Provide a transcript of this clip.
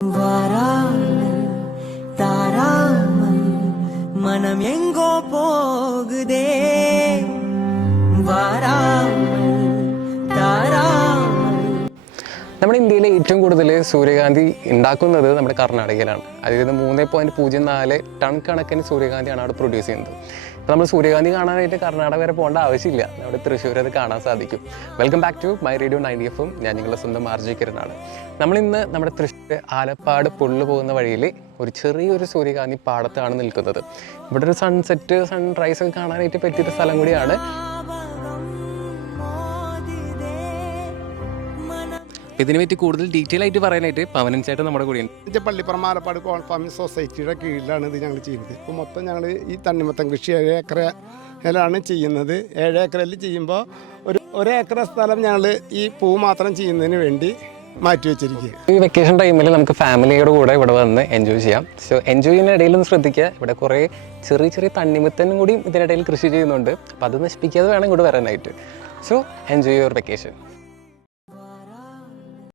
வாராமல் தாராமல் மனம் எங்கோ போகுதே வாராமல் தாராமல். നമ്മുടെ ഇന്ത്യയിലെ ഏറ്റവും കൂടുതൽ സൂര്യകാന്തി ഉണ്ടാക്കുന്നത് നമ്മുടെ കർണാടകയിലാണ്. അതായത് 3.04 ടൺ കണക്കിന് സൂര്യകാന്തിയാണ് അവിടെ പ്രൊഡ്യൂസ് ചെയ്യുന്നത്. അപ്പോൾ നമ്മൾ സൂര്യകാന്തി കാണാനായിട്ട് കർണാടക വരെ പോകേണ്ട ആവശ്യമില്ല, നമ്മുടെ തൃശ്ശൂർ അത് കാണാൻ സാധിക്കും. Welcome back to my radio 90 FM. ഞാൻ നിങ്ങളുടെ സ്വന്തം RJ കിരണാണ്. നമ്മളിന്ന് നമ്മുടെ തൃശ്ശൂർ ആലപ്പാട് പുള്ളു പോകുന്ന വഴിയിൽ ഒരു ചെറിയൊരു സൂര്യകാന്തി പാടത്താണ് നിൽക്കുന്നത്. ഇവിടെ ഒരു സൺസെറ്റ് സൺറൈസ് ഒക്കെ കാണാനായിട്ട് പറ്റിയൊരു സ്ഥലം കൂടിയാണ്. ഇതിനെ പറ്റി കൂടുതൽ ഡീറ്റെയിൽ ആയിട്ട് പറയാനായിട്ട് പവനൻ ചേട്ടൻ നമ്മുടെ കൂടെയുണ്ട്. പള്ളിപ്പുറം ആലപ്പാട് കോൾ ഫാമിംഗ് സൊസൈറ്റിയുടെ കീഴിലാണ് ഇത് ഞങ്ങൾ ചെയ്യുന്നത്. ഇപ്പോൾ മൊത്തം ഞങ്ങൾ ഈ തണ്ണിമത്തൻ കൃഷി 7 ഏക്കറിലാണ് ചെയ്യുന്നത്. 7 ഏക്കറിൽ ചെയ്യുമ്പോൾ ഒരു ഏക്കർ സ്ഥലം ഞങ്ങൾ ഈ പൂ മാത്രം ചെയ്യുന്നതിന് വേണ്ടി മാറ്റിവെച്ചിരിക്കുക. ഈ വെക്കേഷൻ ടൈമിൽ നമുക്ക് ഫാമിലിയുടെ കൂടെ ഇവിടെ വന്ന് എൻജോയ് ചെയ്യാം. സോ എൻജോയ് ചെയ്യുന്ന ഇടയിൽ ഒന്ന് ശ്രദ്ധിക്കുക, ഇവിടെ കുറേ ചെറിയ ചെറിയ തണ്ണിമത്തനും കൂടി ഇതിനിടയിൽ കൃഷി ചെയ്യുന്നുണ്ട്. അപ്പോൾ അത് നശിപ്പിക്കാതെ വേണം ഇവിടെ വരാനായിട്ട്. So enjoy your vacation.